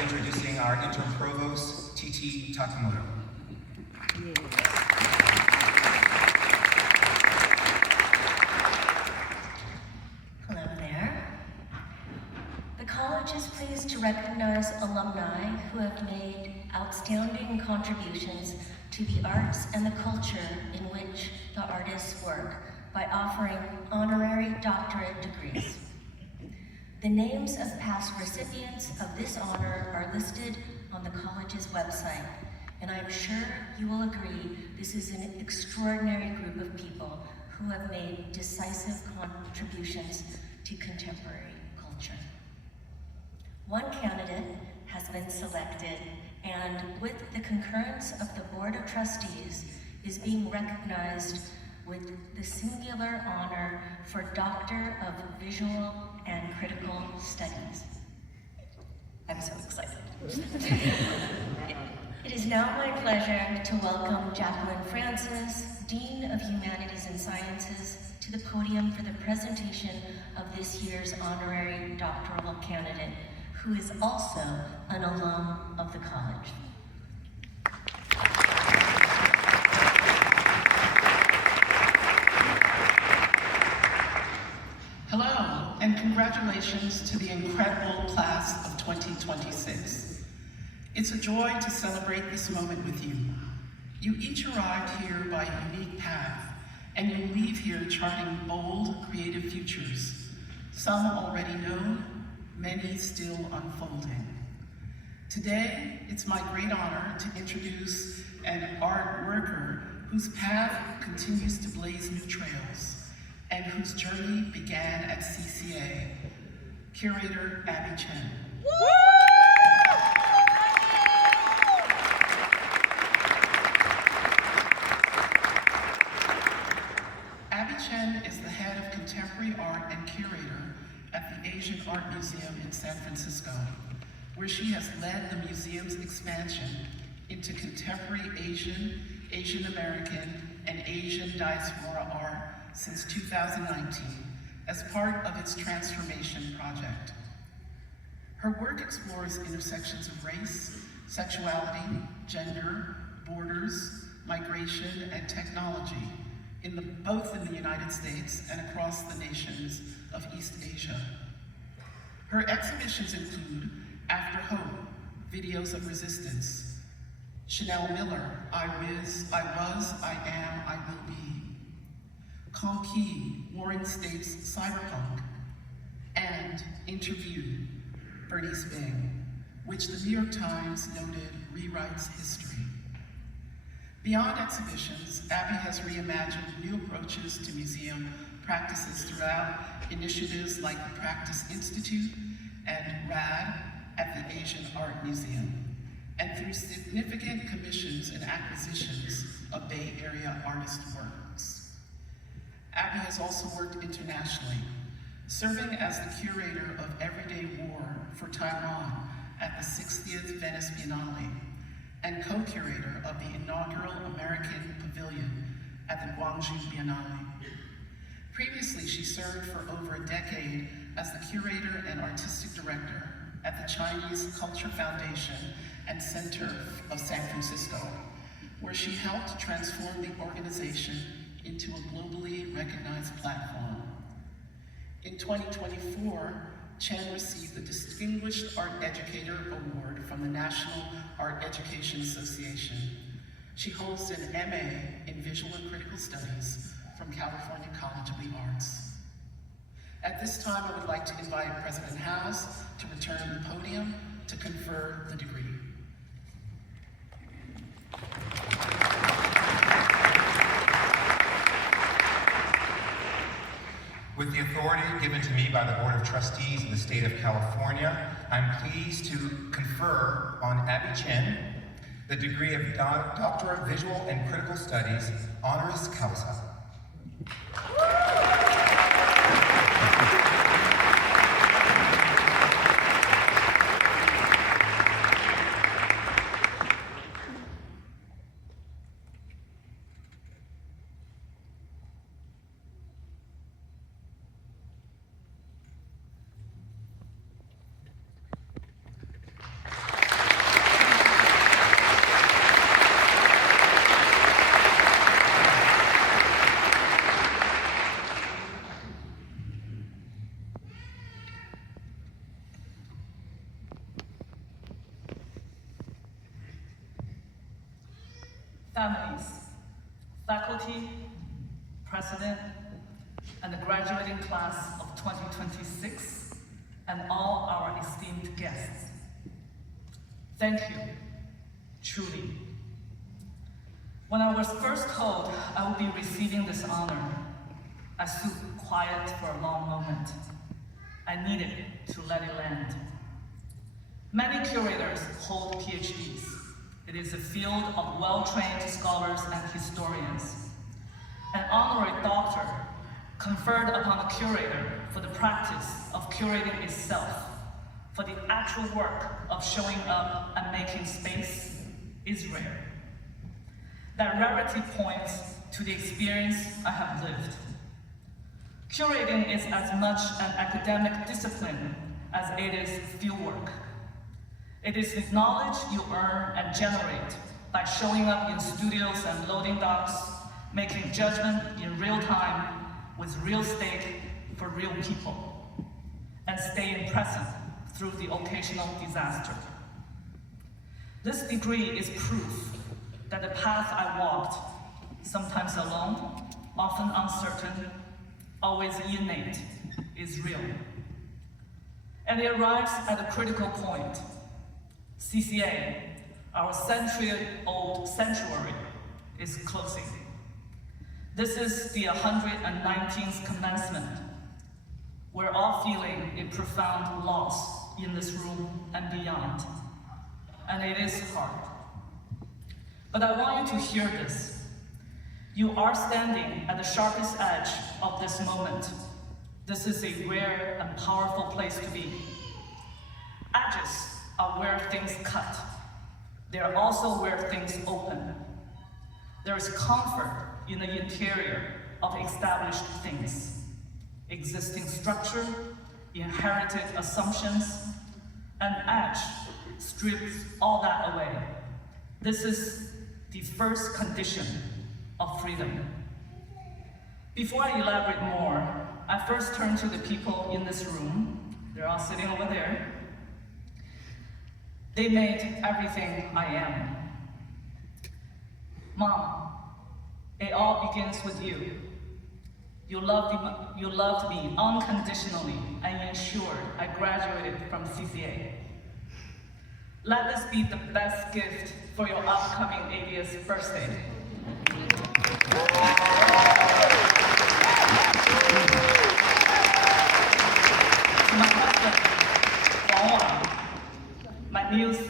introducing our interim provost, T.T. Takamoto. Hello there. The college is pleased to recognize alumni who have made outstanding contributions to the arts and the culture in which the artists work by offering honorary doctorate degrees. The names of past recipients of this honor are listed on the college's website, and I'm sure you will agree this is an extraordinary group of people who have made decisive contributions to contemporary culture. One candidate has been selected, and with the concurrence of the Board of Trustees, is being recognized with the singular honor for Doctor of Visual and Critical Studies. I'm so excited. It is now my pleasure to welcome Jacqueline Francis, Dean of Humanities and Sciences, to the podium for the presentation of this year's honorary doctoral candidate, who is also an alum of the college. Hello, and congratulations to the incredible class of 2026. It's a joy to celebrate this moment with you. You each arrived here by a unique path, and you leave here charting bold, creative futures. Some already known, many still unfolding. Today, it's my great honor to introduce an art worker whose path continues to blaze new trails, and whose journey began at CCA, curator Abby Chen. Abby Chen is the head of contemporary art and curator at the Asian Art Museum in San Francisco, where she has led the museum's expansion into contemporary Asian, Asian American, and Asian diaspora art since 2019 as part of its transformation project. Her work explores intersections of race, sexuality, gender, borders, migration, and technology, both in the United States and across the nations of East Asia. Her exhibitions include After Hope, Videos of Resistance, Chanel Miller, I Was, I Am, I Will Be, Conquis, Warring States Cyberpunk, and Interview, Bernice Bing, which the New York Times noted rewrites history. Beyond exhibitions, Abby has reimagined new approaches to museum practices throughout initiatives like the Practice Institute and RAD at the Asian Art Museum, and through significant commissions and acquisitions of Bay Area artist works. Abby has also worked internationally, serving as the curator of Everyday War for Taiwan at the 60th Venice Biennale, and co-curator of the inaugural American Pavilion at the Guangzhou Biennale. Previously, she served for over a decade as the curator and artistic director at the Chinese Culture Foundation and Center of San Francisco, where she helped transform the organization into a globally recognized platform. In 2024, Chen received the Distinguished Art Educator Award from the National Art Education Association. She holds an MA in Visual and Critical Studies from California College of the Arts. At this time, I would like to invite President House to return to the podium to confer the degree. With the authority given to me by the Board of Trustees of the State of California, I'm pleased to confer on Abby Chen the degree of Doctor of Visual and Critical Studies, honoris causa. families, faculty, president, and the graduating class of 2026, and all our esteemed guests. Thank you, truly. When I was first told I would be receiving this honor, I stood quiet for a long moment. I needed to let it land. Many curators hold PhDs. It is a field of well-trained scholars and historians. An honorary doctor conferred upon a curator for the practice of curating itself, for the actual work of showing up and making space, is rare. That rarity points to the experience I have lived. Curating is as much an academic discipline as it is fieldwork. It is the knowledge you earn and generate by showing up in studios and loading docks, making judgment in real time with real stake for real people, and staying present through the occasional disaster. This degree is proof that the path I walked, sometimes alone, often uncertain, always innate, is real. And it arrives at a critical point. CCA, our century-old sanctuary, is closing. This is the 119th commencement. We're all feeling a profound loss in this room and beyond, and it is hard. But I want you to hear this. You are standing at the sharpest edge of this moment. This is a rare and powerful place to be. Edges are where things cut. They are also where things open. There is comfort in the interior of established things, existing structure, inherited assumptions, and edge strips all that away. This is the first condition of freedom. Before I elaborate more, I first turn to the people in this room. They're all sitting over there. They made everything I am. Mom, it all begins with you. You loved me unconditionally and ensured I graduated from CCA. Let this be the best gift for your upcoming 80th birthday. To my husband, Wang, my muse,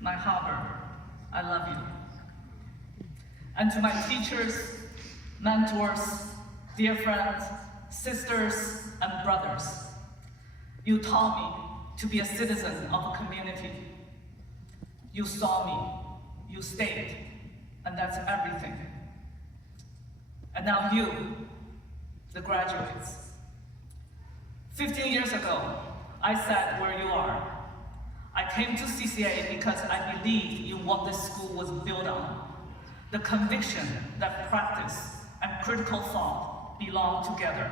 my harbor, I love you. And to my teachers, mentors, dear friends, sisters, and brothers, you taught me to be a citizen of a community. You saw me, you stayed, and that's everything. And now you, the graduates. 15 years ago, I sat where you are. I came to CCA because I believed in what this school was built on. The conviction that practice and critical thought belong together.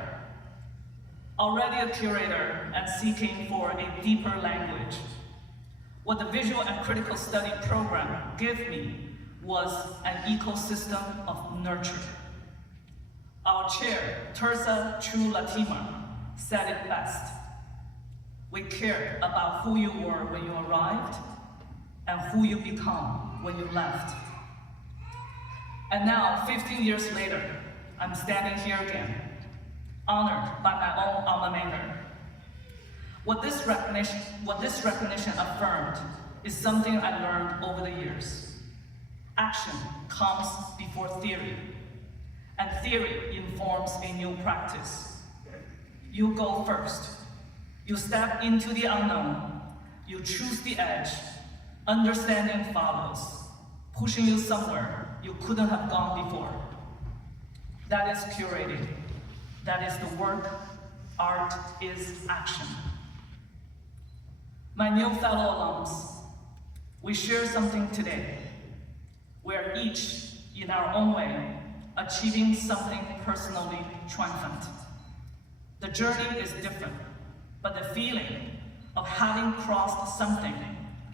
Already a curator and seeking for a deeper language, what the visual and critical study program gave me was an ecosystem of nurture. Our chair, Teresa Chu Latima, said it best. We cared about who you were when you arrived and who you become when you left. And now, 15 years later, I'm standing here again, honored by my own alma mater. What this recognition affirmed is something I learned over the years. Action comes before theory, and theory informs a new practice. You go first. You step into the unknown. You choose the edge. Understanding follows, pushing you somewhere you couldn't have gone before. That is curating. That is the work. Art is action. My new fellow alums, we share something today. We're each, in our own way, achieving something personally triumphant. The journey is different, but the feeling of having crossed something,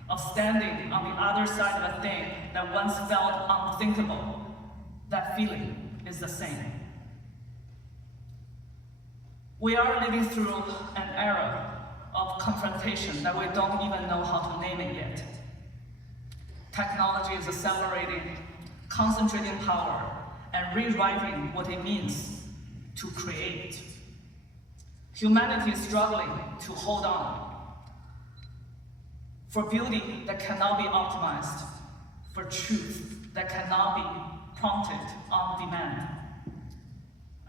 of standing on the other side of a thing that once felt unthinkable, that feeling is the same. We are living through an era of confrontation that we don't even know how to name it yet. Technology is accelerating, concentrating power, and rewriting what it means to create. Humanity is struggling to hold on for beauty that cannot be optimized, for truth that cannot be prompted on demand.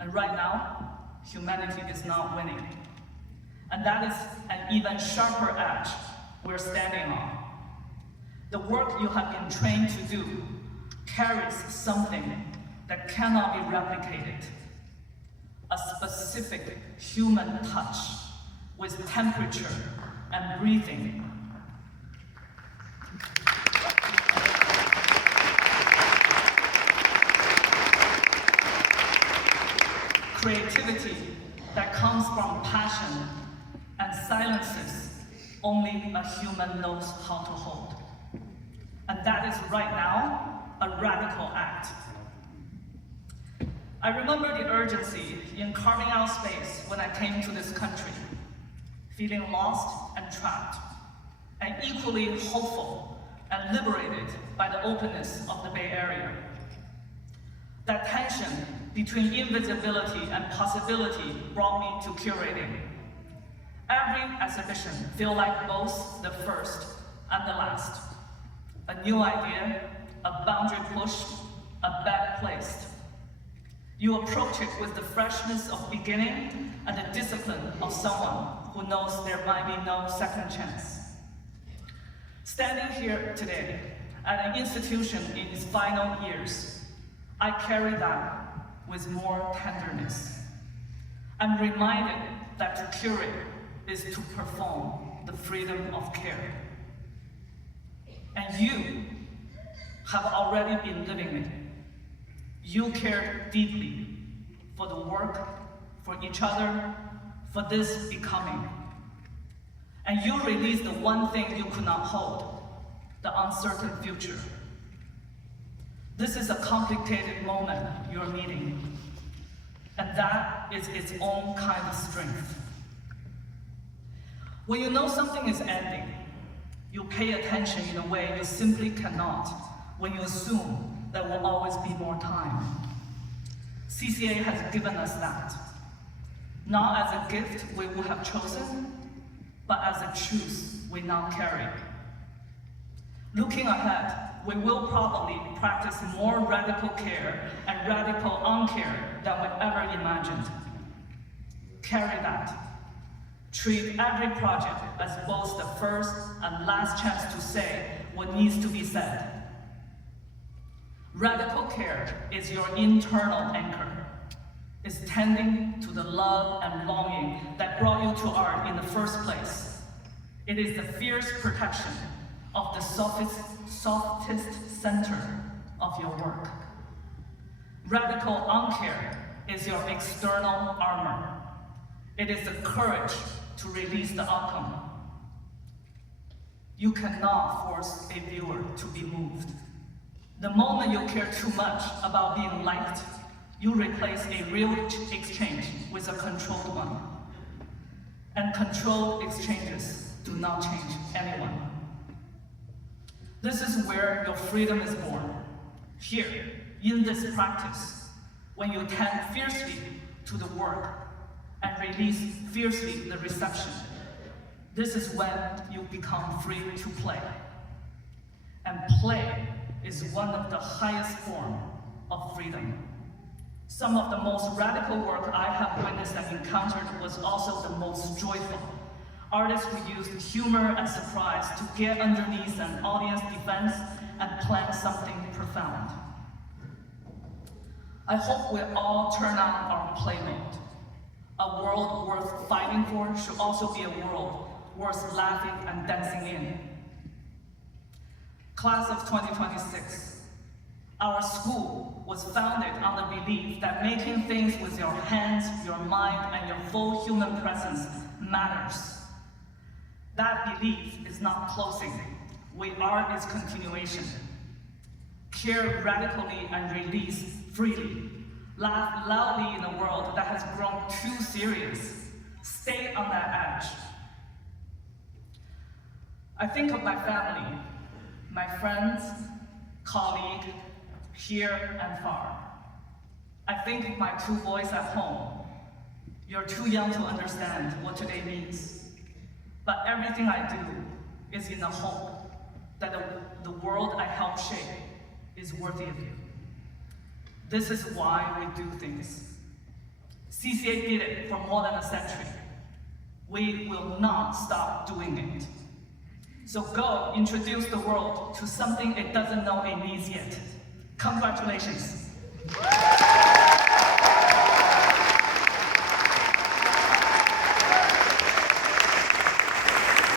And right now, humanity is not winning. And that is an even sharper edge we're standing on. The work you have been trained to do carries something that cannot be replicated. A specific human touch with temperature and breathing. Creativity that comes from passion and silences only a human knows how to hold. And that is right now a radical act. I remember the urgency in carving out space when I came to this country, feeling lost and trapped, and equally hopeful and liberated by the openness of the Bay Area. That tension between invisibility and possibility brought me to curating. Every exhibition feels like both the first and the last. A new idea, a boundary pushed, a bet placed. You approach it with the freshness of beginning and the discipline of someone who knows there might be no second chance. Standing here today at an institution in its final years, I carry that with more tenderness. I'm reminded that to curate is to perform the freedom of care. And you have already been living it. You cared deeply for the work, for each other, for this becoming. And you released the one thing you could not hold, the uncertain future. This is a complicated moment you're meeting, and that is its own kind of strength. When you know something is ending, you pay attention in a way you simply cannot when you assume there will always be more time. CCA has given us that, not as a gift we would have chosen, but as a truth we now carry. Looking ahead, we will probably practice more radical care and radical uncare than we ever imagined. Carry that. Treat every project as both the first and last chance to say what needs to be said. Radical care is your internal anchor. It's tending to the love and longing that brought you to art in the first place. It is the fierce protection of the softest center of your work. Radical uncare is your external armor. It is the courage to release the outcome. You cannot force a viewer to be moved. The moment you care too much about being liked, you replace a real exchange with a controlled one. And controlled exchanges do not change anyone. This is where your freedom is born. Here, in this practice, when you tend fiercely to the work and release fiercely the reception, this is when you become free to play. And play is one of the highest forms of freedom. Some of the most radical work I have witnessed and encountered was also the most joyful. Artists who used humor and surprise to get underneath an audience defense and plan something profound. I hope we all turn on our play mode. A world worth fighting for should also be a world worth laughing and dancing in. Class of 2026. Our school was founded on the belief that making things with your hands, your mind, and your full human presence matters. That belief is not closing. We are its continuation. care radically and release freely. Laugh loudly in a world that has grown too serious. Stay on that edge. I think of my family, my friends, colleagues, here and far. I think of my 2 boys at home. You're too young to understand what today means. But everything I do is in the hope that the world I help shape is worthy of you. This is why we do things. CCA did it for more than a century. We will not stop doing it. So go introduce the world to something it doesn't know it needs yet. Congratulations.